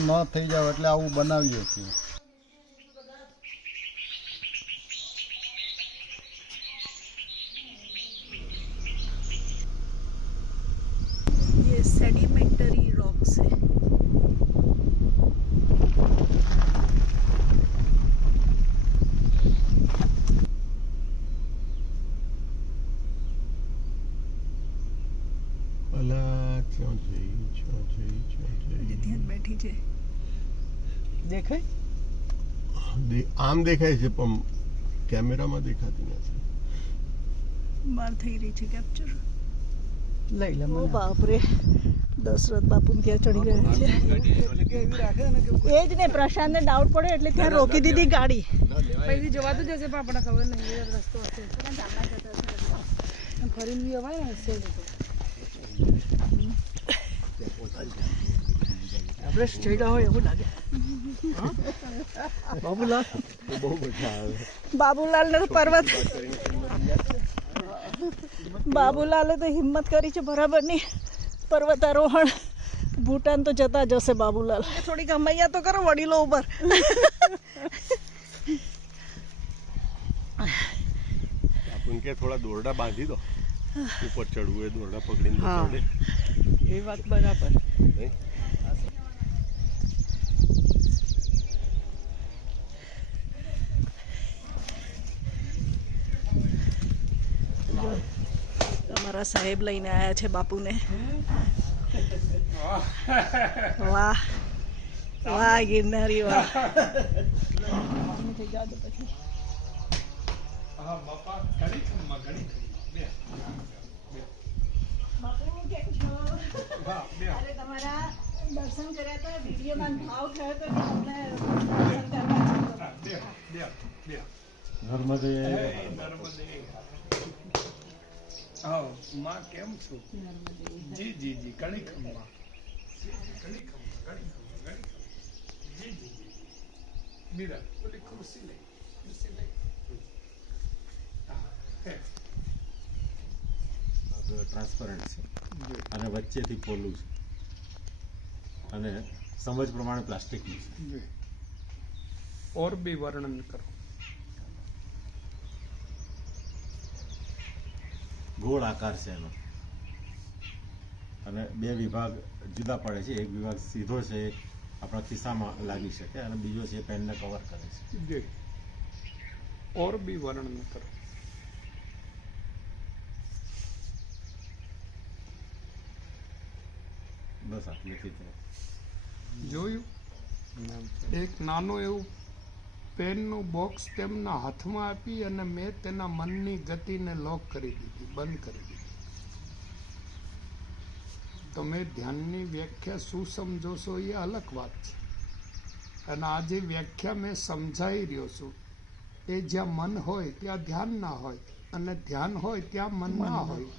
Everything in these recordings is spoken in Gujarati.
મોટા ન થઈ જાવ એટલે આવું બનાવીએ છીએ. ये सेडिमेंटरी रॉक्स है. ધ્યાન બેઠી છે. દેખાય આમ દેખાય છે પણ કેમેરામાં દેખાતી નથી. બહાર થઈ રહી છે કેપ્ચર. લઈ લે ઓ બાપ રે, દશરથ બાપુ ત્યાં ચડી ગયા છે. એ જ ને, પ્રશાંતને ડાઉટ પડે એટલે ત્યાં રોકી દીધી ગાડી. પછી જવાતું જશે પણ આપણને ખબર નહીં રસ્તો હશે. ફરીને બી અવાય ને હશે આપણે સ્ટેડા હોય એવું લાગે. બાબુલાલ બહુ મજા આવે. બાબુલાલ ને પર્વત, બાબુલાલે તો હિંમત કરી છે બરાબરની. પર્વતારોહણ ભૂટાન તો જતા જશે બાબુલાલ. થોડીક અમૈયા તો કરો વડીલો ઉપર. આપણને કે થોડા દોરડા બાંધી દો, ઉપર ચડવું એ દોરડા પકડીને ચડે. એ વાત બરાબર. તમારા સાહેબ લઈને આવ્યા છે બાપુને. વાહ વાહ ગિરનારી વાહ. તમારા દર્શન કર્યા હતા, વિડીયોમાં ભાવ થયો હતો કે તમને નર્મદે હા માં કેમ છો? જી જી જી ઘણી ખમ્મા ઘણી ખમ્મા જી જી મીરા બોલી ખુરશી લઈ ટ્રાન્સપરન્ટ છે અને વચ્ચેથી પોલું છે અને સમજ પ્રમાણે પ્લાસ્ટિકનું છે. और भी वर्णन करो. ગોળ આકાર છે એનો અને બે વિભાગ જુદા પડે છે. એક વિભાગ સીધો છે, એક આપણા ખિસ્સામાં લાગી શકે, અને બીજો છે પેનને કવર કરે છે. जी और भी वर्णन करो. બસ આટલેથી તો જોયું, એક નાનું એવું પેનનું બોક્સ તેમના હાથમાં આપી અને મેં તેના મનની ગતિને લોક કરી દીધી, બંધ કરી દીધી. તમે ધ્યાનની વ્યાખ્યા શું સમજો છો એ અલગ વાત છે, અને આ જે વ્યાખ્યા મેં સમજાઈ રહ્યો છું એ જ્યાં મન હોય ત્યાં ધ્યાન ના હોય, અને ધ્યાન હોય ત્યાં મન ના હોય.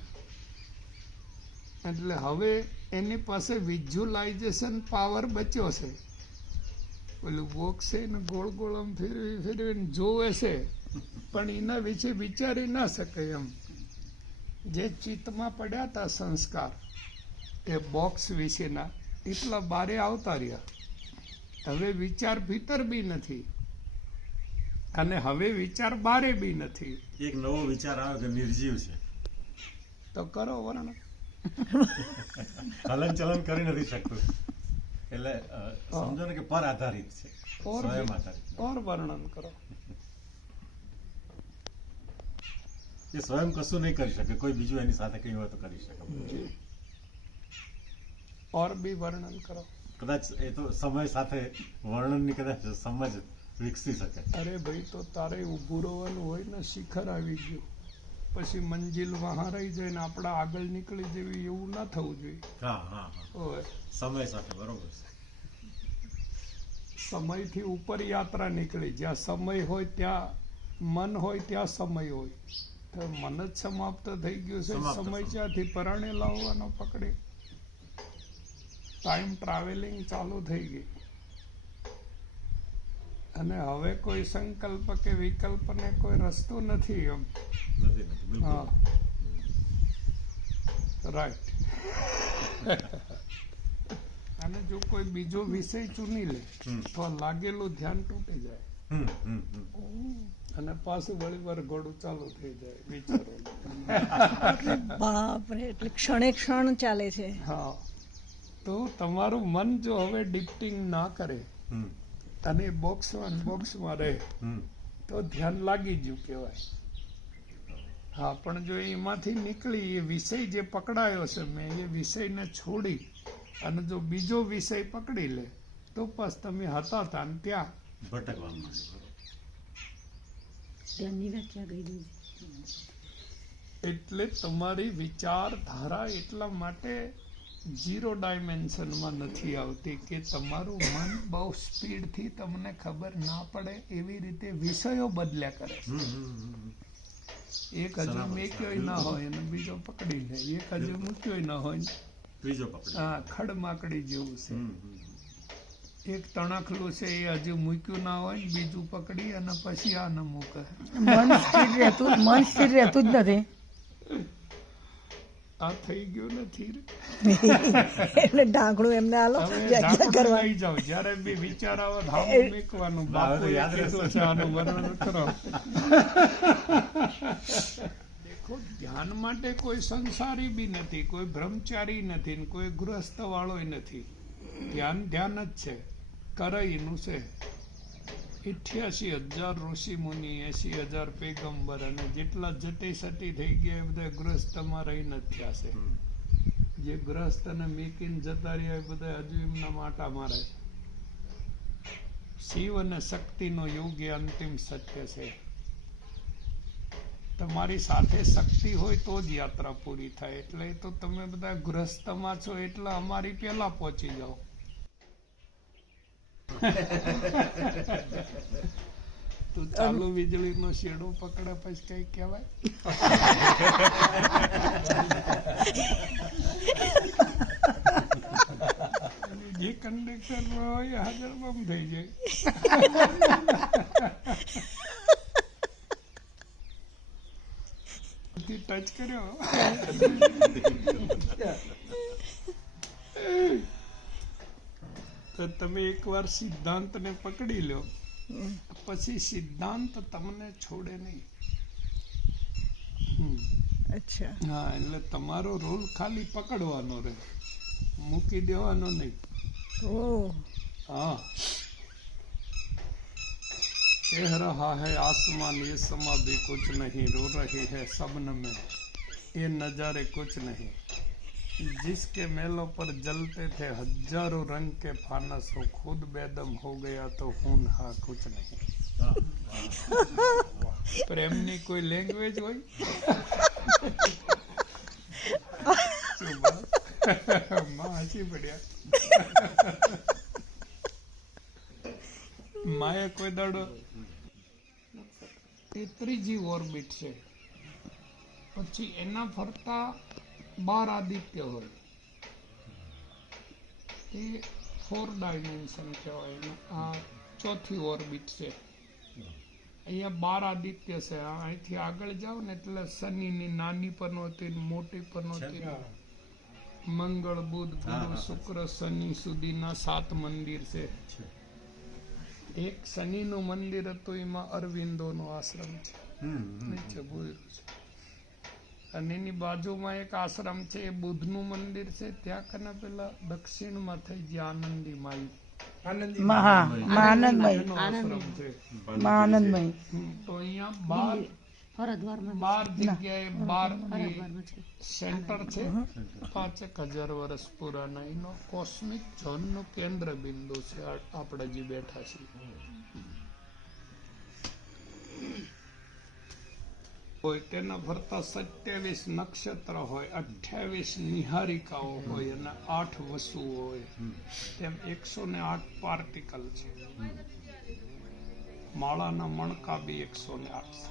એટલે હવે એની પાસે વિઝ્યુલાઇઝેશન પાવર બચ્યો છે. ઓલું બોક્સ છે ને ગોળ ગોળ આમ ફેરવી ફેરવીને જોવે છે પણ એના વિશે વિચારી ના શકે. એમ જે ચિત્તમાં પડ્યા હતા સંસ્કાર એ બોક્સ વિશેના એટલા બારે આવતા રહ્યા. હવે વિચાર ભીતર બી નથી અને હવે વિચાર બારે બી નથી. એક નવો વિચાર આવે કે નિર્જીવ છે, તો કરો વર્ણન. હલન ચલન કરી નથી શકતું, એટલે સમજો ને કે પર આધારિત છે, और સ્વયં આધારિત. और वर्णन करो. એ સ્વયં કશું નહીં કરી શકે, કોઈ બીજું એની સાથે કઈ હોય તો કરી શકે. और भी वर्णन करो. કદાચ એ તો સમય સાથે વર્ણનની કદાચ સમજ વિકસી શકે. અરે ભાઈ, તો તારે ઊભું રહેવાનું હોય ને, શિખર આવી ગયું પછી મંજિલ વહાં રહી જાય ને આપણા આગળ નીકળી જવી, એવું ના થવું જોઈએ. હા હા હા, હોય સમય સાથે બરોબર છે. સમયથી ઉપર યાત્રા નીકળી. જ્યાં સમય હોય ત્યાં મન હોય, ત્યાં સમય હોય. તો મન જ સમાપ્ત થઈ ગયું છે. સમય ક્યાંથી પરાણે લાવવાનો પકડે. ટાઈમ ટ્રાવેલિંગ ચાલુ થઈ ગઈ અને હવે કોઈ સંકલ્પ કે વિકલ્પને કોઈ રસ્તો નથી. એમ નથી નથી બિલકુલ. હા, રાઈટ. અને જો કોઈ બીજો વિષય ચૂની લે તો લાગેલું ધ્યાન તૂટી જાય અને પાછું વળી વાર ઘોડું ચાલુ થઈ જાય વિચારો. બાપરે, એટલે ક્ષણે ક્ષણ ચાલે છે. હા, તો તમારું મન જો હવે ડિપ્ટિંગ ના કરે અને બોક્સમાં રહે તો ધ્યાન લાગી ગયું કહેવાય. હા, પણ જો એમાંથી નીકળી એ વિષય જે પકડાયો છે મેં એ વિષયને છોડી અને જો બીજો વિષય પકડી લે તો બસ તમે હતા ને ત્યાં ભટકવા માંડે. એટલે તમારી વિચારધારા એટલા માટે 0 ડાયમેન્શનમાં નથી આવતી કે તમારું મન બહુ સ્પીડથી તમને ખબર ના પડે એવી રીતે વિષયો બદલ્યા કરે. એક હજુ મેક્યો ના હોય અને બીજો પકડી લે, એક હજુ મૂક્યો ના હોય ત્રીજો પકડે. હા, ખડમાકડી જેવું છે. એક તણખલું છે એ હજુ મૂક્યું ના હોય ને બીજું પકડી અને પછી આ ન મૂકે. મન સ્થિર રહેતું જ નથી. આ થઈ ગયું નથી. એટલે ઢાંકણું એમને આલો હવે વ્યાખ્યા ઢાંકણું કરવા. લઈ જાઓ જ્યારે બી વિચાર આવે ધામું મેકવાનું. બાપુએ યાદ કીધું છે આનું વર્ણન કરો. દેખો, ધ્યાન માટે કોઈ સંસારી બી નથી, કોઈ બ્રહ્મચારી નથી ને કોઈ ગૃહસ્થ વાળો નથી. ધ્યાન જ છે, કરઈનું છે. 88,000 ઋષિ મુનિ, 80,000 પેગંબર અને જેટલા જટી સટી થઈ ગયા એ બધા ગૃહસ્થમાં રહીને જ થયા છે. જે ગૃહસ્થને મેકીને જતા રહ્યા એ બધા હજુ એમના માટા મારે. શિવ અને શક્તિનો યુગ એ અંતિમ સત્ય છે. તમારી સાથે શક્તિ હોય તો જ યાત્રા પૂરી થાય. એટલે તો તમે બધા ગૃહસ્થમાં છો એટલે અમારી પહેલા પહોંચી જાઓ. તો ચાલુ વીજળીનો શેડો પકડે પછી કઈ કહેવાય? જે કંડક્ટર હોય હાજર બમ થઈ જાય. ટચ કર્યો તો તમે એકવાર સિદ્ધાંતને પકડી લો પછી સિદ્ધાંત તમને છોડે નહીં. અચ્છા. હા, એટલે તમારો રોલ ખાલી પકડવાનો રહે, મૂકી દેવાનો નહીં. ઓહ, हाँ, कह रहा है आसमान ये समा भी कुछ नहीं, रो रही है सबन में ये नजारे कुछ नहीं, जिसके मेलों पर जलते थे हजारों रंग के फानस, हो खुद बेदम हो गया तो खून हा कुछ नहीं. प्रेमनी कोई लैंग्वेज હોય? માં હસી પડ્યા. માએ કોઈ દાડો એ ત્રીજી ઓર્બિટ છે, પછી એના ફરતા 12 આદિત્ય હોય, એ 4 ડાયમેન્શન કહેવાય. આ ચોથી ઓર્બિટ છે. અહીંયા 12 આદિત્ય છે. અહીંથી આગળ જાઓ ને એટલે શનિની નાની પનોતી, મોટી પનોતી, મંગળ, બુધ, ગુરુ, શુક્ર, શનિ સુધીના 7 મંદિર છે. એક શનિનું મંદિર હતું, એમાં અરવિંદોનો આશ્રમ છે, નીચે બોલ્યું છે. અને એની બાજુમાં એક આશ્રમ છે, એ બુધનું મંદિર છે. ત્યાં કને પેલા દક્ષિણમાં થઈ ગયા આનંદી માઈ, એનો આશ્રમ છે. તો અહીંયા 12 જગ્યાએ 12 સેન્ટર છે, 5,000 વર્ષ પુરાના. એનો કોસ્મિક ઝોનનું કેન્દ્ર બિંદુ છે આપણે જે બેઠા છીએ. હોય તેના ફરતા 27 નક્ષત્ર હોય, 28 નિહારિકાઓ હોય અને 8 વસુઓ હોય, તેમ 108 પાર્ટિકલ છે. માળાના મણકા બી 108 છે.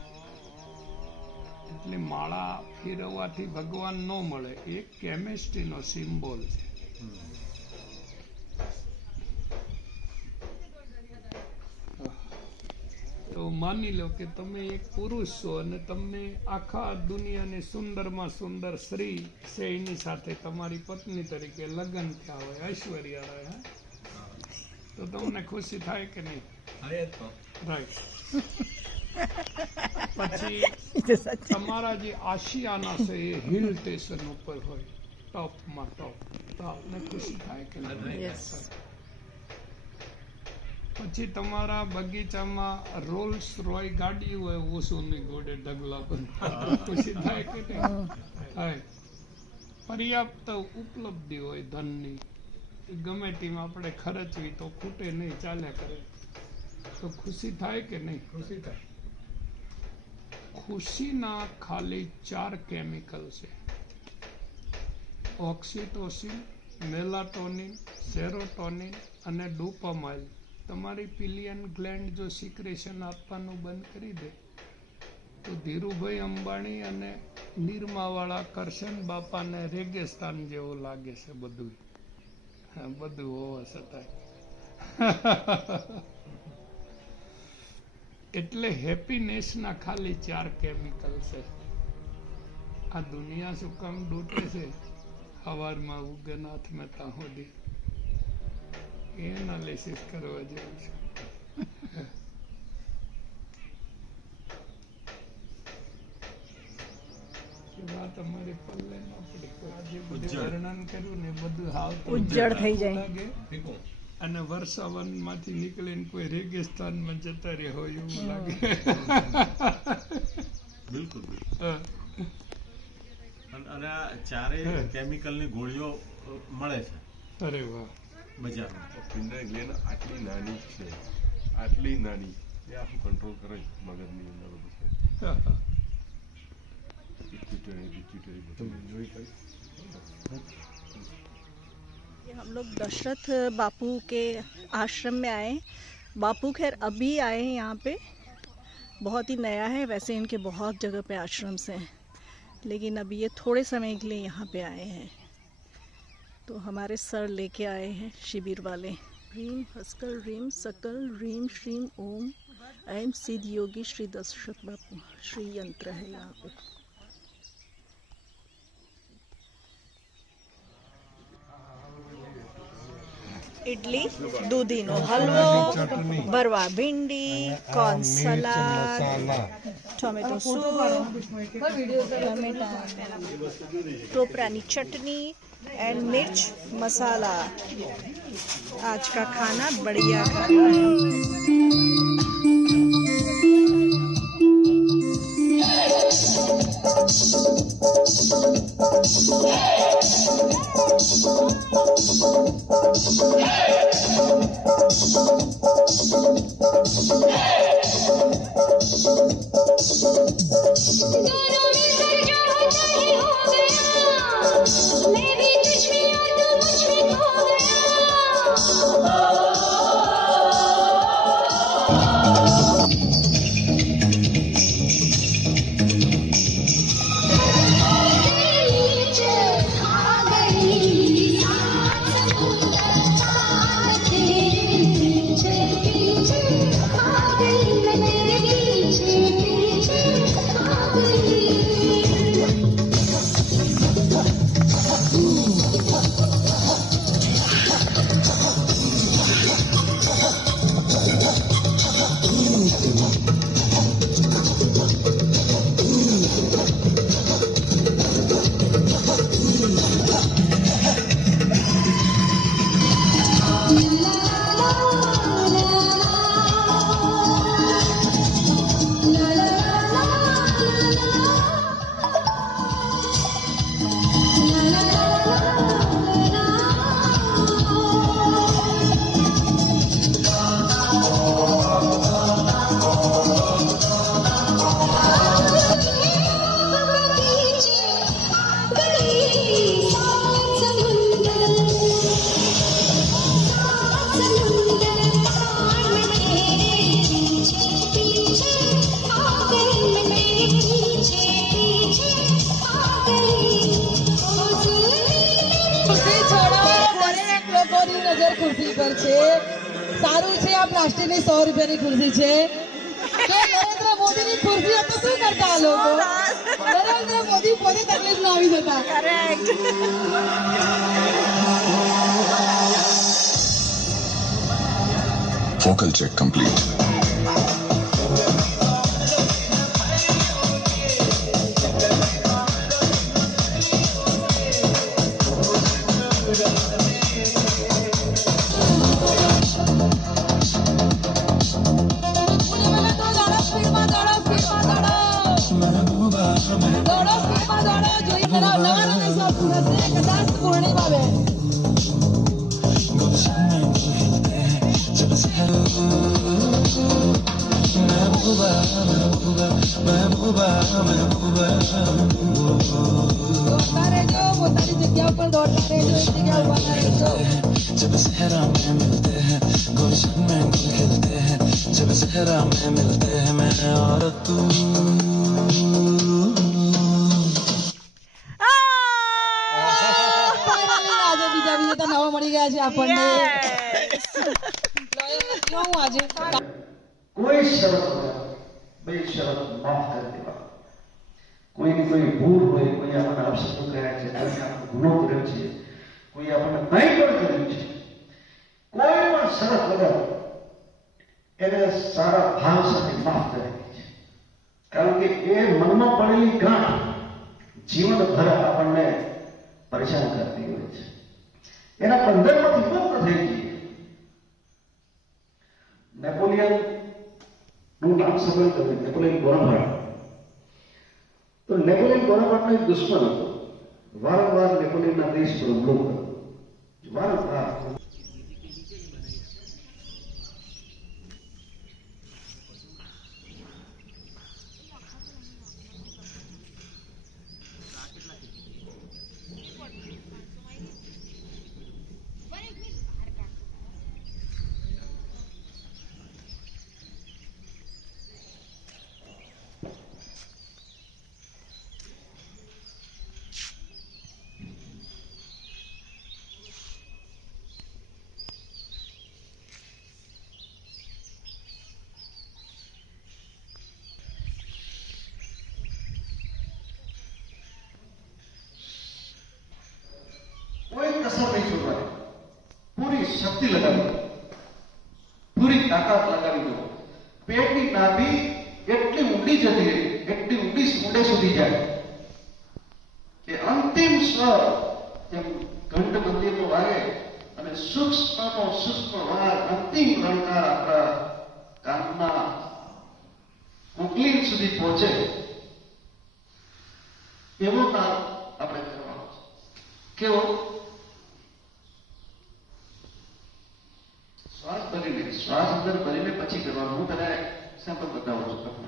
એટલે માળા ફેરવવાથી ભગવાન ન મળે, એ કેમિસ્ટ્રીનો સિમ્બોલ છે. તો માની લો કે તમે એક પુરુષ છો અને તમને આખા દુનિયાની સુંદરમાં સુંદર સ્ત્રી છે એની સાથે તમારી પત્ની તરીકે લગ્ન થયા હોય, ઐશ્વર્યા રાય, હા? તો તમને ખુશી થાય કે નહીં? રાઈટ. પછી તમારા જે આશિયાના છે એ હિલ સ્ટેશન ઉપર હોય, ટોપમાં ટોપ, તો આપને ખુશી થાય કે નહીં? પછી તમારા બગીચામાં રોલ્સ રોય ગાડી હોય, ઓછોની ઘોડે ઢગલા પર, ખુશી થાય કે નહીં? થાય. પર્યાપ્ત ઉપલબ્ધિ હોય ધનની, ગમે તેમ આપણે ખર્ચવી તો ખૂટે નહીં, ચાલ્યા કરે, તો ખુશી થાય કે નહીં? ખુશી થાય. ખુશીના ખાલી 4 કેમિકલ છે: ઓક્સિટોસિન, મેલાટોનિન, સેરોટોનિન અને ડોપામાઇન. તમારી પિલિયન ગ્લેન્ડ જો સિક્રેશન આપવાનું બંધ કરી દે તો ધીરુભાઈ અંબાણી અને નિરમાવાળા કરશન બાપાને રેગિસ્તાન જેવું લાગે છે બધું. બધું હોવા છતાંય. એટલે હેપીનેસના ખાલી 4 કેમિકલ છે. આ દુનિયા શું કામ ડૂટે છે સવારમાં ઉગનાથ મહેતા સુધી, એનાલિસિસ કરવા જેવું છે. વાત અમારી પલ્લે ન પડી. આજે બધું વર્ણન કર્યું ને બધું હાવ ઉજ્જળ થઈ જાય લાગે, અને વર્ષાવનમાંથી નીકળીને કોઈ રેગિસ્તાનમાં જતા રહ્યા હોય એવું લાગે. બિલકુલ. અને આ 4 કેમિકલની ગોળીઓ મળે છે અરે વાહ બજારમાં. પિંડર ગ્લેન્ડ આટલી નાની છે, આટલી નાની, એ આખું કંટ્રોલ કરે છે મગજની અંદર બધું છે. પિટ્યુટરી બધું જોઈ કરી. हम लोग दशरथ बापू के आश्रम में आए. बापू खैर अभी आए हैं यहाँ पे, बहुत ही नया है. वैसे इनके बहुत जगह पे आश्रम्स हैं, लेकिन अभी ये थोड़े समय के लिए यहाँ पे आए हैं. तो हमारे सर लेके आए हैं शिविर वाले. ह्रीम हस्कल ह्रीम सकल ह्रीम श्रीम ओम ऐम सिद्ध योगी श्री दशरथ बापू श्री यंत्र है यहाँ पे. Idli, दूधीनो halwa, bharwa bhindi, corn salad, tomato soup, टोपरानी चटनी एंड मिर्च मसाला. आज का खाना बढ़िया खाना है. ખુરશી પર છે. સારું છે, આ પ્લાસ્ટિકની 100 રૂપિયાની ખુરશી છે. નરેન્દ્ર મોદીની ખુરશી હતો શું કરતા આ લોકો? નરેન્દ્ર મોદી પોતે તકલીફમાં આવી જતા. करेक्ट. Vocal check complete. પોતાની જગ્યા પર દોડતા રહેજો, એક જગ્યા ઉભા રહેજો. जब सहरा में मिलते हैं गुलशन में गुल खिलते हैं जब सहरा में मिलते हैं मैं और तू આજે બીજા વિજેતા નવા મળી ગયા છે આપણને. કેવું આજે कोई शरत हो भाई शरत माफ कर देवा कोई ने कोई भूल हो कोई आपने अपशब्द કર્યા છે કોઈ આપણે ગુનો કર્યો છે કોઈ આપણે કંઈ પણ કર્યું છે કોઈ પણ શરત વગર એને સારા ભાવ સાથે માફ કરી છે કારણ કે એ મનમાં પડેલી ગાંઠ જીવનભર આપણને પરેશાન કરતી હોય છે એના બંધનમાંથી મુક્ત થઈ જઈએ. નેપોલિયન નું નામ સાંભળ્યું તમે, નેપોલિયન બોનાપાર્ટ. તો નેપોલિયન બોનાપાર્ટનો એક દુશ્મન હતો. વારંવાર નેપોલિયનના દેશ પર હુમલો કર્યો. વારંવાર कोई कसर नहीं छोड़वानी, पूरी शक्ति लगावी दो, पूरी ताकत लगावी दो. पेटनी नाभि એટલી ઊંડી જતી રહે, એટલી ઊંડી ઊંડે સુધી જાય કે અંતિમ સ્વર જેમ ઘંટ મંદિરનો વાગે અને સૂક્ષ્મનો સૂક્ષ્મ વાર અંતિમ રણકાર આપણા કાનના કોકલીન સુધી પહોંચે એવો કામ આપણે કરવાનો છે. કેવો? શ્વાસ અંદર ભરીને પછી કરવાનું. હું તને સેમ્પલ બતાવું છું.